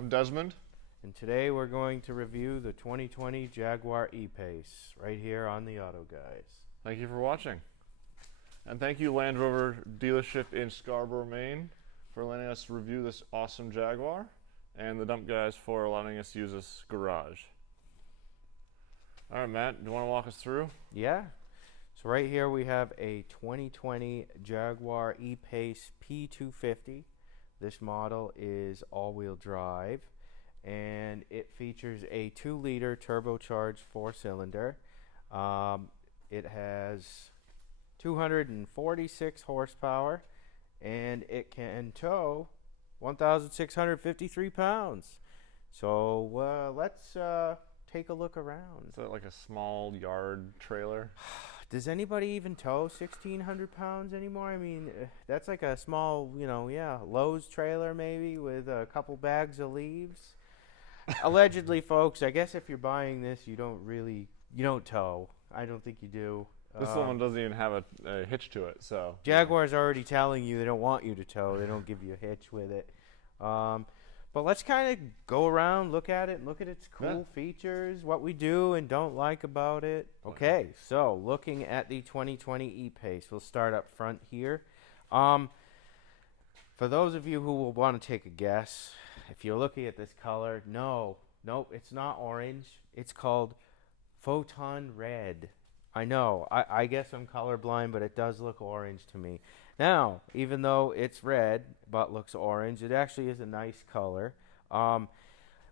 I'm Desmond. And today we're going to review the 2020 Jaguar E-Pace right here on the Auto Guys. Thank you for watching. And thank you, Land Rover dealership in Scarborough, Maine, for letting us review this awesome Jaguar, and the Dump Guys for allowing us to use this garage. All right, Matt, do you want to walk us through? Yeah. So right here we have a 2020 Jaguar E-Pace P250. This model is all-wheel drive, and it features a 2-liter turbocharged 4-cylinder. It has 246 horsepower, and it can tow 1,653 pounds. So let's take a look around. Is that like a small yard trailer? Does anybody even tow 1,600 pounds anymore? I mean, that's like a small, Lowe's trailer maybe with a couple bags of leaves. Allegedly, folks, I guess if you're buying this, you don't tow. I don't think you do. This one doesn't even have a hitch to it, so. Jaguar's already telling you they don't want you to tow. They don't give you a hitch with it. But let's kind of go around, look at it, and look at its cool features, what we do and don't like about it. Okay, so looking at the 2020 E-Pace, we'll start up front here. For those of you who will want to take a guess, if you're looking at this color, nope, it's not orange. It's called Photon Red. I know, I guess I'm colorblind, but it does look orange to me. Now, even though it's red but looks orange, it actually is a nice color.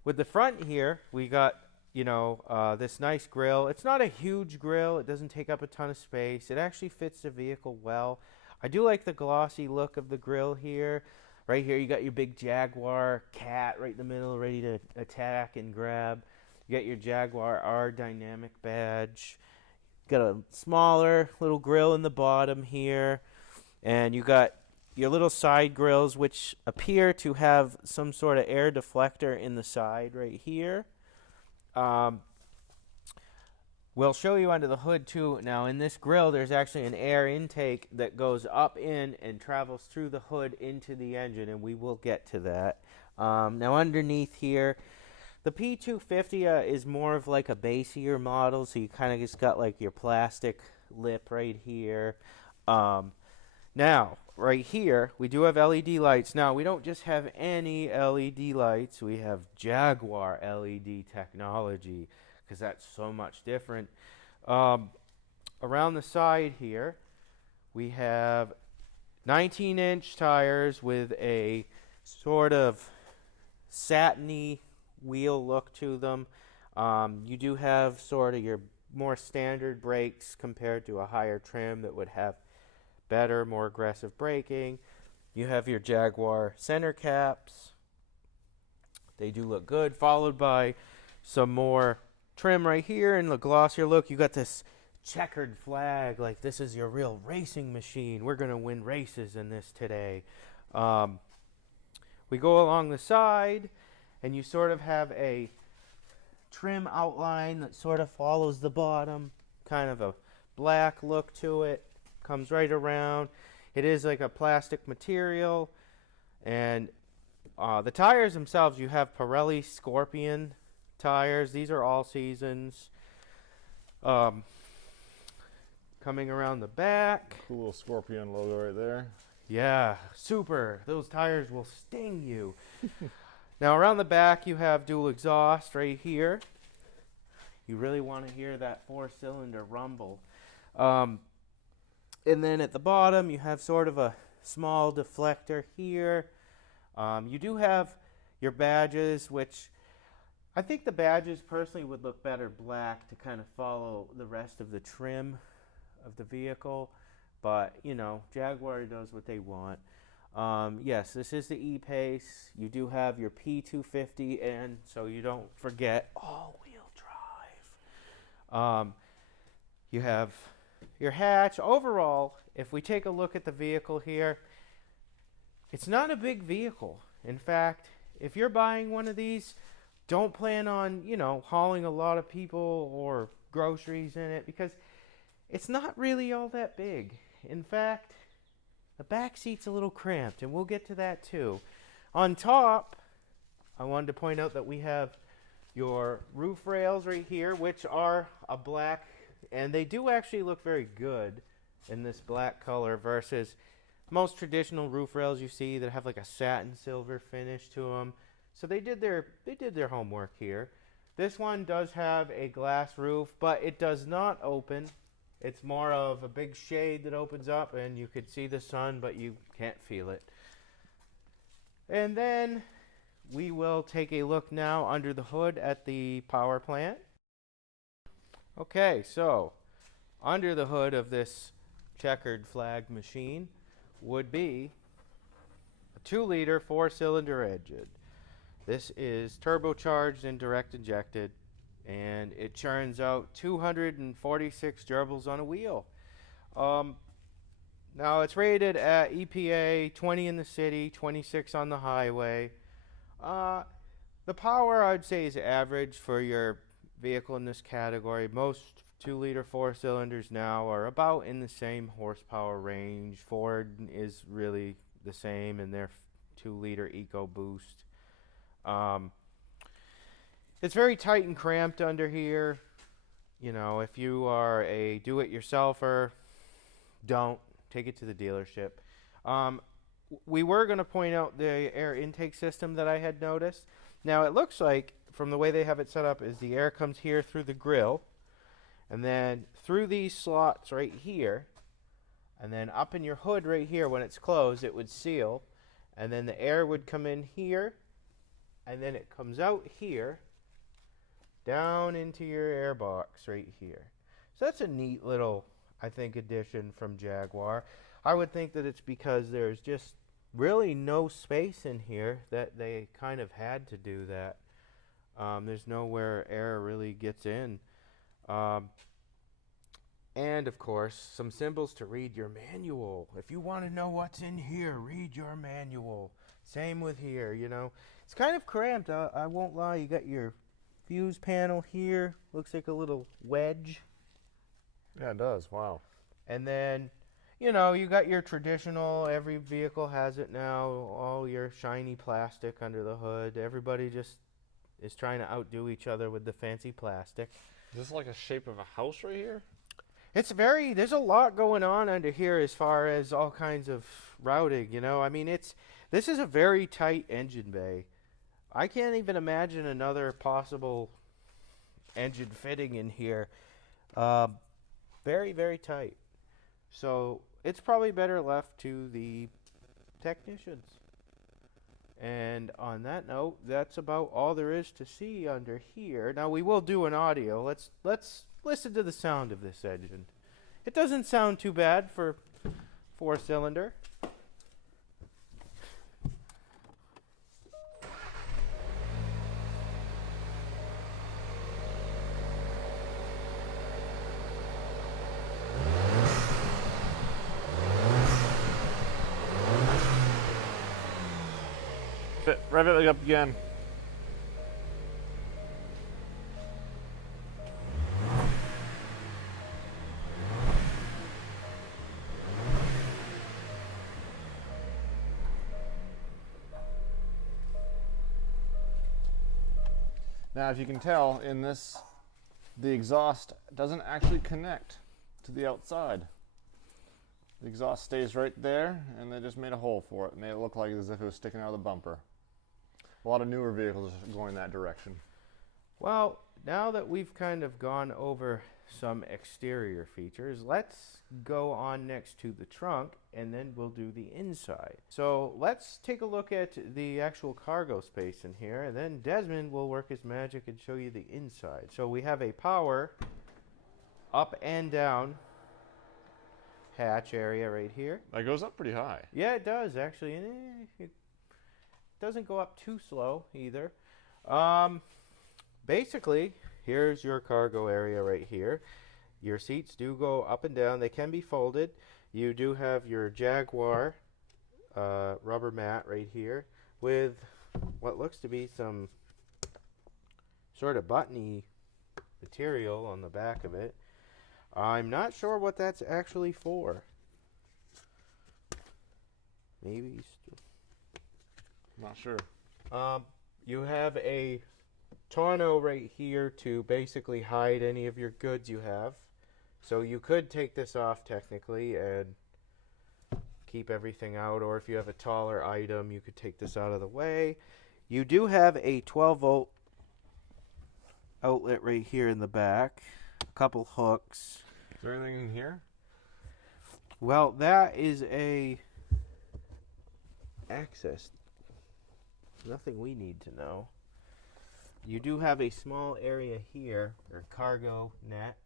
With the front here, we got, this nice grille. It's not a huge grille. It doesn't take up a ton of space. It actually fits the vehicle well. I do like the glossy look of the grille here. Right here, you got your big Jaguar cat right in the middle, ready to attack and grab. You got your Jaguar R dynamic badge. Got a smaller little grill in the bottom here, and you got your little side grills, which appear to have some sort of air deflector in the side right here. We'll show you under the hood too. Now in this grill, there's actually an air intake that goes up in and travels through the hood into the engine, and we will get to that. Now underneath here, the P250 is more of like a basier model, so you kind of just got like your plastic lip right here. Now, right here, we do have LED lights. Now, we don't just have any LED lights. We have Jaguar LED technology, because that's so much different. Around the side here, we have 19-inch tires with a sort of satiny wheel look to them. You do have sort of your more standard brakes compared to a higher trim that would have better, more aggressive braking. You have your Jaguar center caps. They do look good, followed by some more trim right here in the glossier look. You got this checkered flag, like this is your real racing machine. We're going to win races in this today. We go along the side, and you sort of have a trim outline that sort of follows the bottom, kind of a black look to it, comes right around. It is like a plastic material, and the tires themselves, you have Pirelli Scorpion tires. These are all seasons. Coming around the back. Cool little Scorpion logo right there. Yeah, super. Those tires will sting you. Now around the back you have dual exhaust right here. You really want to hear that 4-cylinder rumble. And then at the bottom you have sort of a small deflector here. You do have your badges, which I think the badges personally would look better black to kind of follow the rest of the trim of the vehicle. But, Jaguar does what they want. Yes, this is the E-Pace. You do have your P250, and so you don't forget all-wheel drive. You have your hatch. Overall, if we take a look at the vehicle here, it's not a big vehicle. In fact, if you're buying one of these, don't plan on, hauling a lot of people or groceries in it, because it's not really all that big. In fact, the back seat's a little cramped, and we'll get to that too. On top, I wanted to point out that we have your roof rails right here, which are a black, and they do actually look very good in this black color versus most traditional roof rails you see that have like a satin silver finish to them. So they did their homework here. This one does have a glass roof, but it does not open. It's more of a big shade that opens up, and you could see the sun, but you can't feel it. And then we will take a look now under the hood at the power plant. Okay, so under the hood of this checkered flag machine would be a 2-liter 4-cylinder engine. This is turbocharged and direct injected, and it churns out 246 gerbils on a wheel. Now it's rated at EPA 20 in the city, 26 on the highway. The power I'd say is average for your vehicle in this category. Most 2-liter 4-cylinders now are about in the same horsepower range. Ford is really the same in their 2-liter EcoBoost. It's very tight and cramped under here. You know, if you are a do-it-yourselfer, don't take it to the dealership. We were going to point out the air intake system that I had noticed. Now it looks like, from the way they have it set up, is the air comes here through the grill, and then through these slots right here, and then up in your hood right here when it's closed, it would seal, and then the air would come in here, and then it comes out here, down into your air box right here. So that's a neat little, I think, addition from Jaguar. I would think that it's because there's just really no space in here that they kind of had to do that. There's nowhere air really gets in. And of course, some symbols to read your manual. If you want to know what's in here, read your manual. Same with here, you know. It's kind of cramped, I won't lie. You got your fuse panel here. Looks like a little wedge. Yeah, it does. Wow. And then, you know, you got your traditional, every vehicle has it now, all your shiny plastic under the hood. Everybody just is trying to outdo each other with the fancy plastic. Is this like a shape of a house right here? There's a lot going on under here as far as all kinds of routing, you know. I mean, this is a very tight engine bay. I can't even imagine another possible engine fitting in here. Very, very tight. So it's probably better left to the technicians. And on that note, that's about all there is to see under here. Now we will do an audio. Let's listen to the sound of this engine. It doesn't sound too bad for 4-cylinder. Rev it up again. Now, if you can tell, in this, the exhaust doesn't actually connect to the outside. The exhaust stays right there, and they just made a hole for it. Made it look like as if it was sticking out of the bumper. A lot of newer vehicles are going that direction. Well, now that we've kind of gone over some exterior features, let's go on next to the trunk, and then we'll do the inside. So let's take a look at the actual cargo space in here, and then Desmond will work his magic and show you the inside. So we have a power up and down hatch area right here. That goes up pretty high. Yeah, it does actually, and it doesn't go up too slow either. Basically, here's your cargo area right here. Your seats do go up and down. They can be folded. You do have your Jaguar rubber mat right here with what looks to be some sort of buttony material on the back of it. I'm not sure what that's actually for. Maybe. Not sure. You have a tonneau right here to basically hide any of your goods you have. So you could take this off technically and keep everything out, or if you have a taller item, you could take this out of the way. You do have a 12-volt outlet right here in the back, a couple hooks. Is there anything in here? Well, that is a access. Nothing we need to know. You do have a small area here, or cargo net.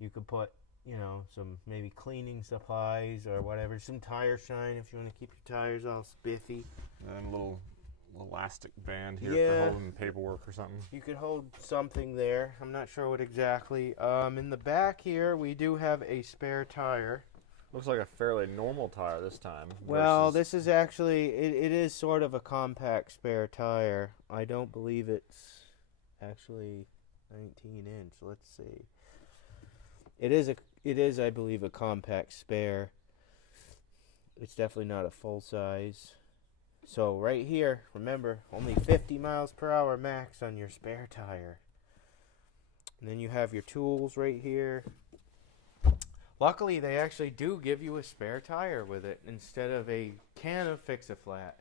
You could put, you know, some maybe cleaning supplies or whatever. Some tire shine if you want to keep your tires all spiffy. And a little elastic band here Yeah. for holding paperwork or something. You could hold something there. I'm not sure what exactly. In the back here, we do have a spare tire. Looks like a fairly normal tire this time. Well, versus- this is actually, it is sort of a compact spare tire. I don't believe it's actually 19 inch. Let's see. It is, I believe, a compact spare. It's definitely not a full size. So right here, remember, only 50 miles per hour max on your spare tire. And then you have your tools right here. Luckily, they actually do give you a spare tire with it instead of a can of Fix-A-Flat.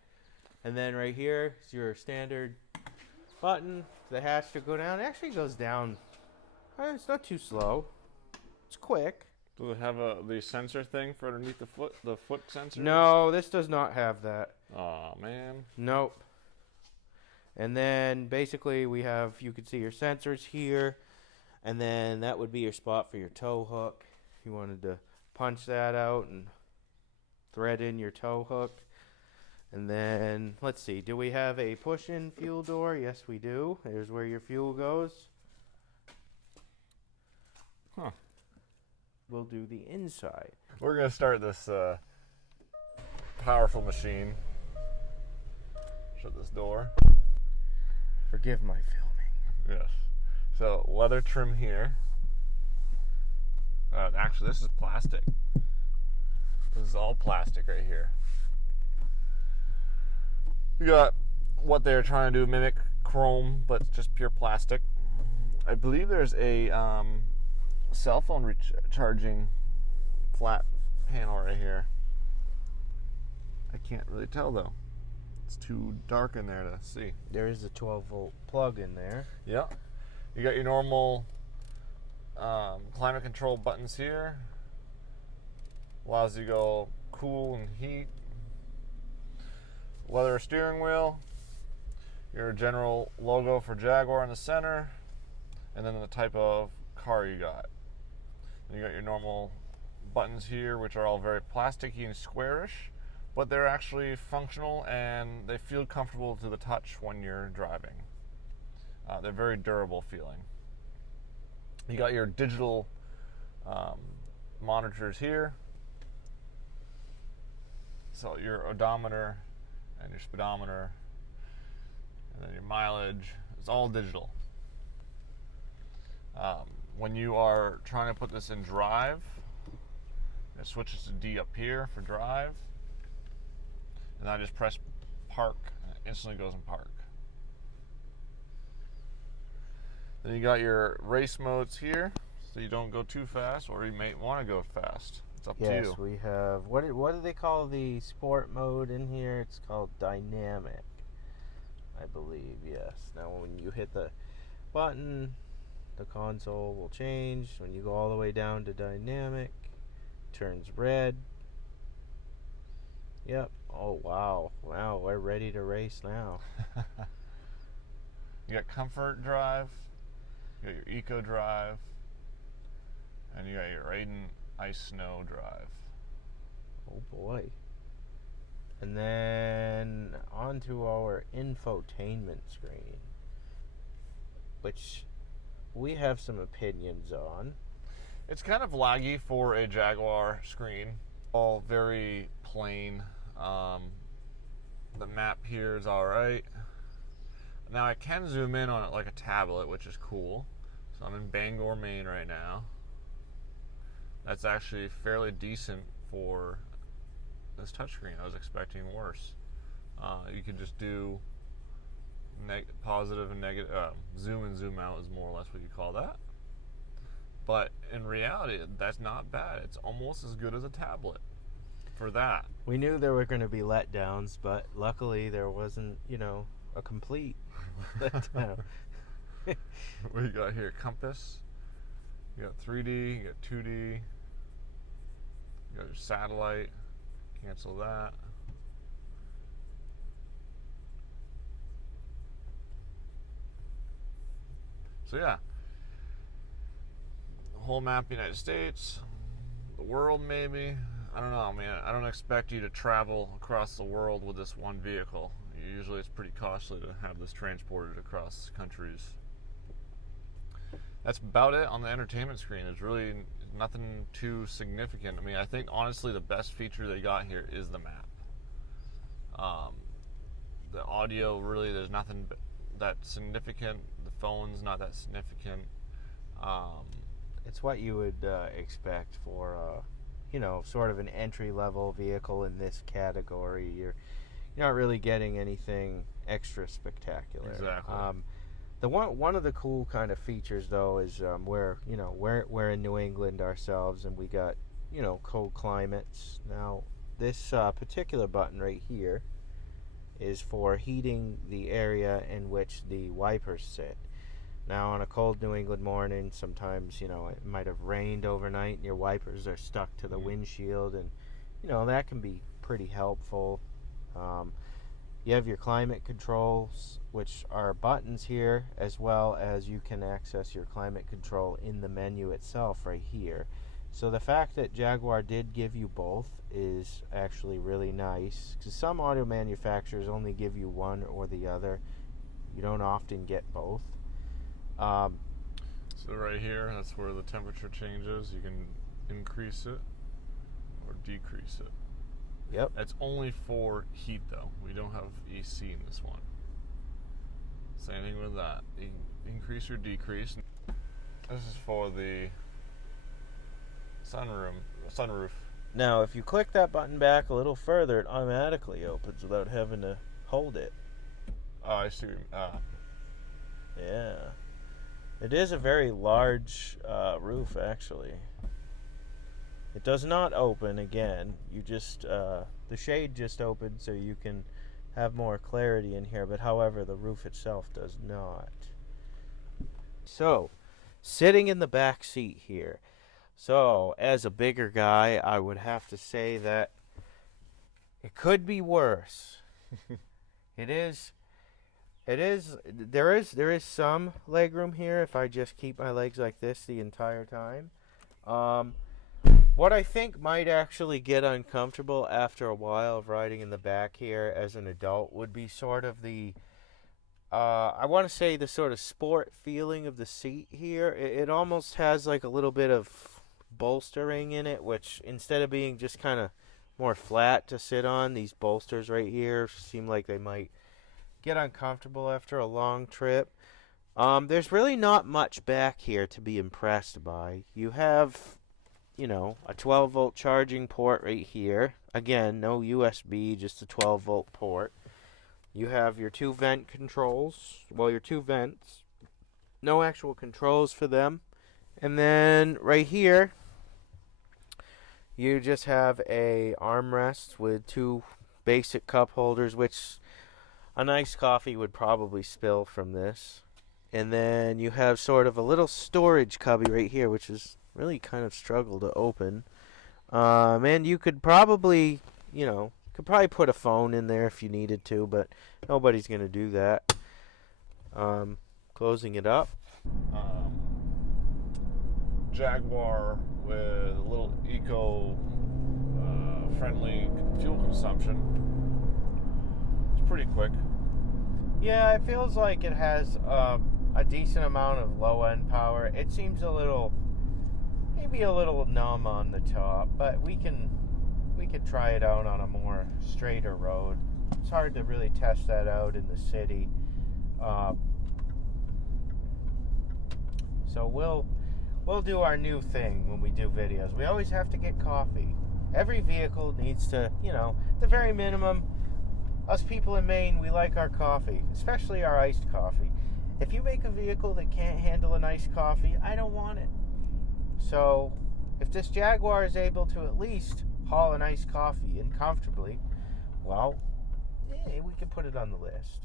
And then right here is your standard button. The hatch to go down. It actually goes down. It's not too slow. It's quick. Does it have the sensor thing for underneath the foot sensor? No, this does not have that. Aw, man. Nope. And then basically we have, you can see your sensors here. And then that would be your spot for your tow hook. If you wanted to punch that out and thread in your tow hook. And then, let's see, do we have a push-in fuel door? Yes, we do. There's where your fuel goes. Huh. We'll do the inside. We're going to start this powerful machine. Shut this door. Forgive my filming. Yes. So, leather trim here. Actually, this is plastic. This is all plastic right here. We got what they're trying to do, mimic chrome, but it's just pure plastic. I believe there's a cell phone recharging flat panel right here. I can't really tell though. It's too dark in there to see. There is a 12-volt plug in there. Yeah. You got your normal climate control buttons here. Allows you to go cool and heat. Leather steering wheel. Your general logo for Jaguar in the center. And then the type of car you got. And you got your normal buttons here, which are all very plasticky and squarish, but they're actually functional and they feel comfortable to the touch when you're driving. They're very durable feeling. You got your digital monitors here. So your odometer and your speedometer and then your mileage, it's all digital. When you are trying to put this in drive, it switches to D up here for drive. And I just press park and it instantly goes in park. Then you got your race modes here, so you don't go too fast, or you may want to go fast. It's up to you. Yes, we have, what do they call the sport mode in here? It's called dynamic, I believe, yes. Now when you hit the button, the console will change. When you go all the way down to dynamic, it turns red. Yep. Oh, wow. Wow, we're ready to race now. You got comfort drive, you got your eco drive, and you got your Aiden ice snow drive. Oh boy. And then on to our infotainment screen, which we have some opinions on. It's kind of laggy for a Jaguar screen. All very plain. The map here is alright. Now I can zoom in on it like a tablet, which is cool. So I'm in Bangor, Maine right now. That's actually fairly decent for this touchscreen. I was expecting worse. You can just do positive and negative, zoom and zoom out is more or less what you call that. But in reality, that's not bad. It's almost as good as a tablet for that. We knew there were going to be letdowns, but luckily there wasn't, a complete letdown. What you got here? Compass. You got 3D, you got 2D. You got your satellite. Cancel that. So yeah, the whole map, United States, the world maybe. I don't know, man. I don't expect you to travel across the world with this one vehicle. Usually it's pretty costly to have this transported across countries. That's about it on the entertainment screen. It's really nothing too significant. I mean, I think honestly the best feature they got here is the map. The audio, really, there's nothing that significant. The phone's not that significant. It's what you would expect for, sort of an entry-level vehicle in this category. You're not really getting anything extra spectacular. Exactly. The one of the cool kind of features though is we're in New England ourselves, and we got cold climates. Now this particular button right here is for heating the area in which the wipers sit. Now on a cold New England morning, sometimes it might have rained overnight and your wipers are stuck to the windshield, and that can be pretty helpful. You have your climate controls, which are buttons here, as well as you can access your climate control in the menu itself right here. So the fact that Jaguar did give you both is actually really nice, because some auto manufacturers only give you one or the other. You don't often get both. So right here, that's where the temperature changes. You can increase it or decrease it. Yep. That's only for heat, though. We don't have AC in this one. Same thing with that. You can increase or decrease. This is for the sunroof. Now, if you click that button back a little further, it automatically opens without having to hold it. Oh, I see. Yeah. It is a very large roof, actually. It does not open again. You just the shade just opened so you can have more clarity in here, but however the roof itself does not. So, sitting in the back seat here. So, as a bigger guy, I would have to say that it could be worse. There is some legroom here if I just keep my legs like this the entire time. What I think might actually get uncomfortable after a while of riding in the back here as an adult would be sort of the, I want to say the sort of sport feeling of the seat here. It almost has like a little bit of bolstering in it, which instead of being just kind of more flat to sit on, these bolsters right here seem like they might get uncomfortable after a long trip. There's really not much back here to be impressed by. You have a 12-volt charging port right here. Again, no USB, just a 12-volt port. You have your two vent controls. Well, your two vents. No actual controls for them. And then right here, you just have a armrest with two basic cup holders, which a nice coffee would probably spill from this. And then you have sort of a little storage cubby right here, which is really kind of struggle to open. And you could probably, put a phone in there if you needed to, but nobody's going to do that. Closing it up. Jaguar with a little eco-friendly fuel consumption. It's pretty quick. Yeah, it feels like it has a decent amount of low-end power. It seems maybe a little numb on the top, but we could try it out on a more straighter road. It's hard to really test that out in the city. So we'll do our new thing when we do videos. We always have to get coffee. Every vehicle needs to, at the very minimum, Us people in Maine, we like our coffee, especially our iced coffee. If you make a vehicle that can't handle an iced coffee, I don't want it. So, if this Jaguar is able to at least haul an iced coffee in comfortably, well, we can put it on the list.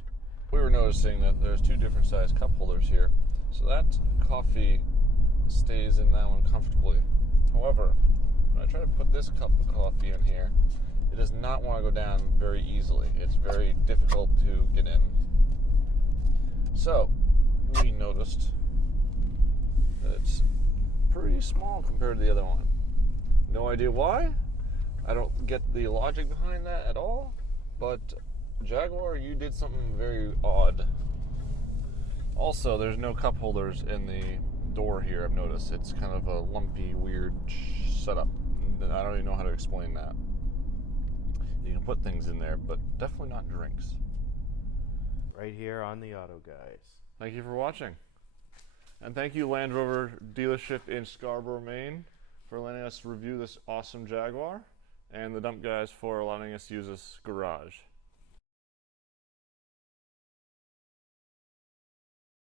We were noticing that there's two different size cup holders here, so that coffee stays in that one comfortably. However, when I try to put this cup of coffee in here, it does not want to go down very easily. It's very difficult to get in. So, we noticed that it's pretty small compared to the other one. No idea why. I don't get the logic behind that at all, but Jaguar, you did something very odd. Also, there's no cup holders in the door here, I've noticed. It's kind of a lumpy, weird setup. I don't even know how to explain that. You can put things in there, but definitely not drinks. Right here on the Auto Guys. Thank you for watching. And thank you, Land Rover dealership in Scarborough, Maine, for letting us review this awesome Jaguar, and the Dump Guys for allowing us to use this garage.